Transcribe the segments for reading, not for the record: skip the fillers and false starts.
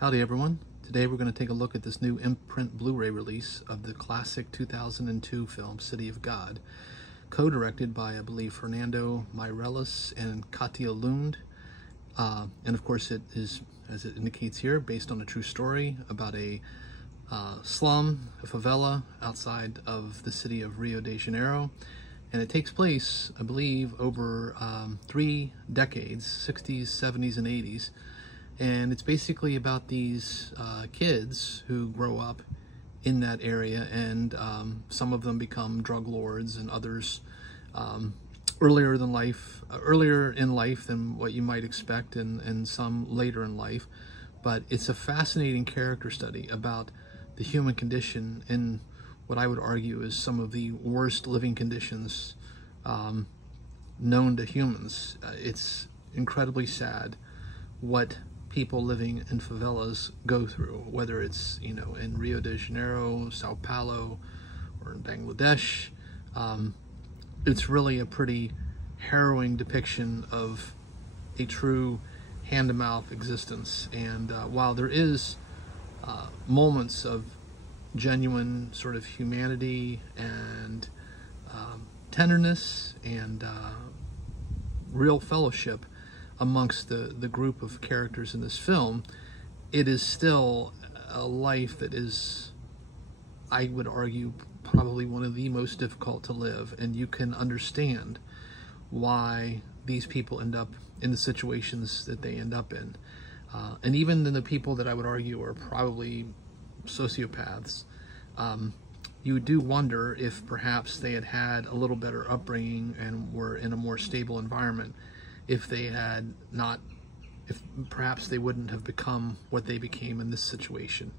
Howdy everyone. Today we're going to take a look at this new Imprint Blu-ray release of the classic 2002 film City of God, co-directed by, I believe, Fernando Meirelles and Katia Lund. And of course it is, as it indicates here, based on a true story about a slum, a favela outside of the city of Rio de Janeiro. And it takes place, I believe, over 3 decades, 60s, 70s, and 80s. And it's basically about these kids who grow up in that area, and some of them become drug lords, and others earlier in life than what you might expect, and some later in life. But it's a fascinating character study about the human condition in what I would argue is some of the worst living conditions known to humans. It's incredibly sad what people living in favelas go through, whether it's, in Rio de Janeiro, Sao Paulo, or in Bangladesh. It's really a pretty harrowing depiction of a true hand-to-mouth existence. And while there is moments of genuine sort of humanity and tenderness and real fellowship amongst the group of characters in this film, it is still a life that is, I would argue, probably one of the most difficult to live. And you can understand why these people end up in the situations that they end up in. And even the people that I would argue are probably sociopaths, you do wonder if perhaps they had had a little better upbringing and were in a more stable environment. If they had not, if perhaps they wouldn't have become what they became in this situation.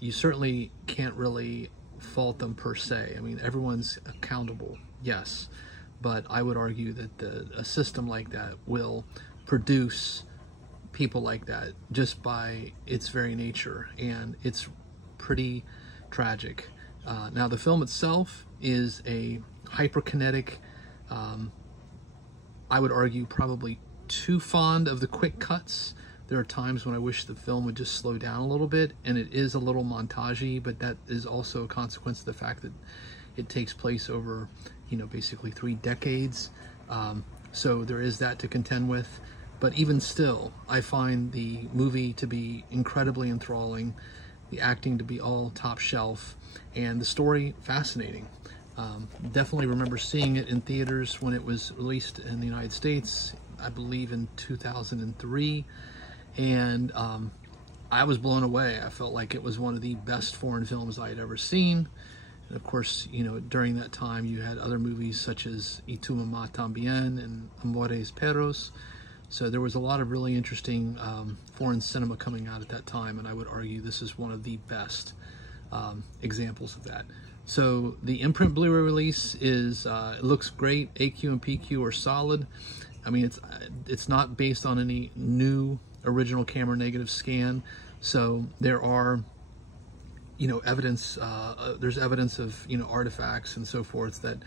You certainly can't really fault them per se. I mean, everyone's accountable, yes, but I would argue that a system like that will produce people like that just by its very nature, and it's pretty tragic. Now, the film itself is a hyperkinetic, I would argue probably too fond of the quick cuts. There are times when I wish the film would just slow down a little bit, and it is a little montagey, but that is also a consequence of the fact that it takes place over, basically 3 decades. So there is that to contend with. But even still, I find the movie to be incredibly enthralling, the acting to be all top shelf, and the story fascinating. Definitely remember seeing it in theaters when it was released in the United States, I believe in 2003, and I was blown away. I felt like it was one of the best foreign films I had ever seen. And of course, during that time you had other movies such as Y Tu Mamá También and Amores Perros. So there was a lot of really interesting foreign cinema coming out at that time, and I would argue this is one of the best examples of that. So the Imprint Blu-ray release is, it looks great. AQ and PQ are solid. I mean, it's not based on any new original camera negative scan. So there are, evidence, there's evidence of, artifacts and so forth that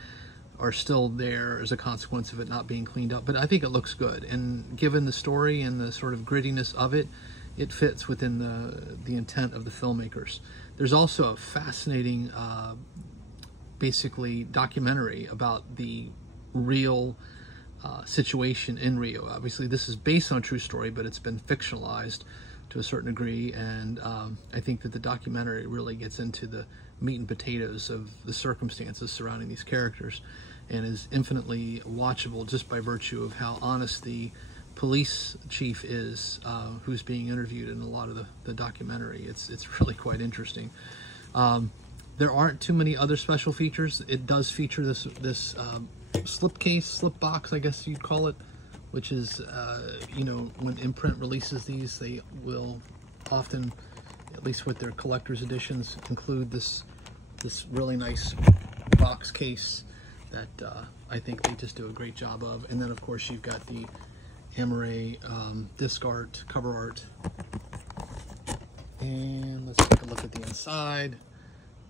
are still there as a consequence of it not being cleaned up. But I think it looks good. And given the story and the sort of grittiness of it, it fits within the intent of the filmmakers. There's also a fascinating, basically, documentary about the real situation in Rio. Obviously, this is based on a true story, but it's been fictionalized to a certain degree, and I think that the documentary really gets into the meat and potatoes of the circumstances surrounding these characters, and is infinitely watchable just by virtue of how honest the police chief is, who's being interviewed in a lot of the documentary. It's really quite interesting. There aren't too many other special features. It does feature this slip box, I guess you'd call it, which is, when Imprint releases these, they will often, at least with their collector's editions, include this really nice box case that I think they just do a great job of. And then, of course, you've got the Amore disc art, cover art. And let's take a look at the inside.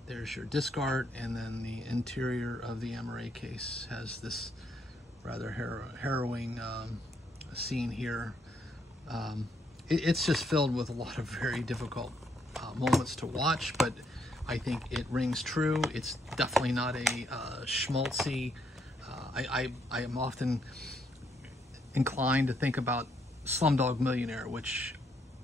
There's your disc art, and then the interior of the Amore case has this rather harrowing scene here it's just filled with a lot of very difficult moments to watch, but I think it rings true. It's definitely not a schmaltzy. I am often inclined to think about Slumdog Millionaire, which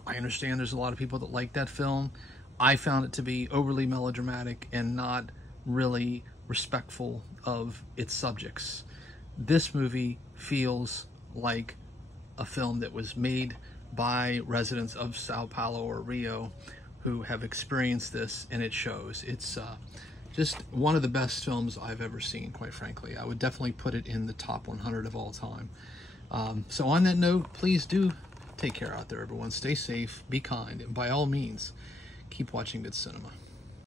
I understand there's a lot of people that like that film. I found it to be overly melodramatic and not really respectful of its subjects. This movie feels like a film that was made by residents of Sao Paulo or Rio who have experienced this, and it shows. It's just one of the best films I've ever seen, quite frankly. I would definitely put it in the top 100 of all time. So on that note, please do take care out there, everyone. Stay safe, be kind, and by all means, keep watching good cinema.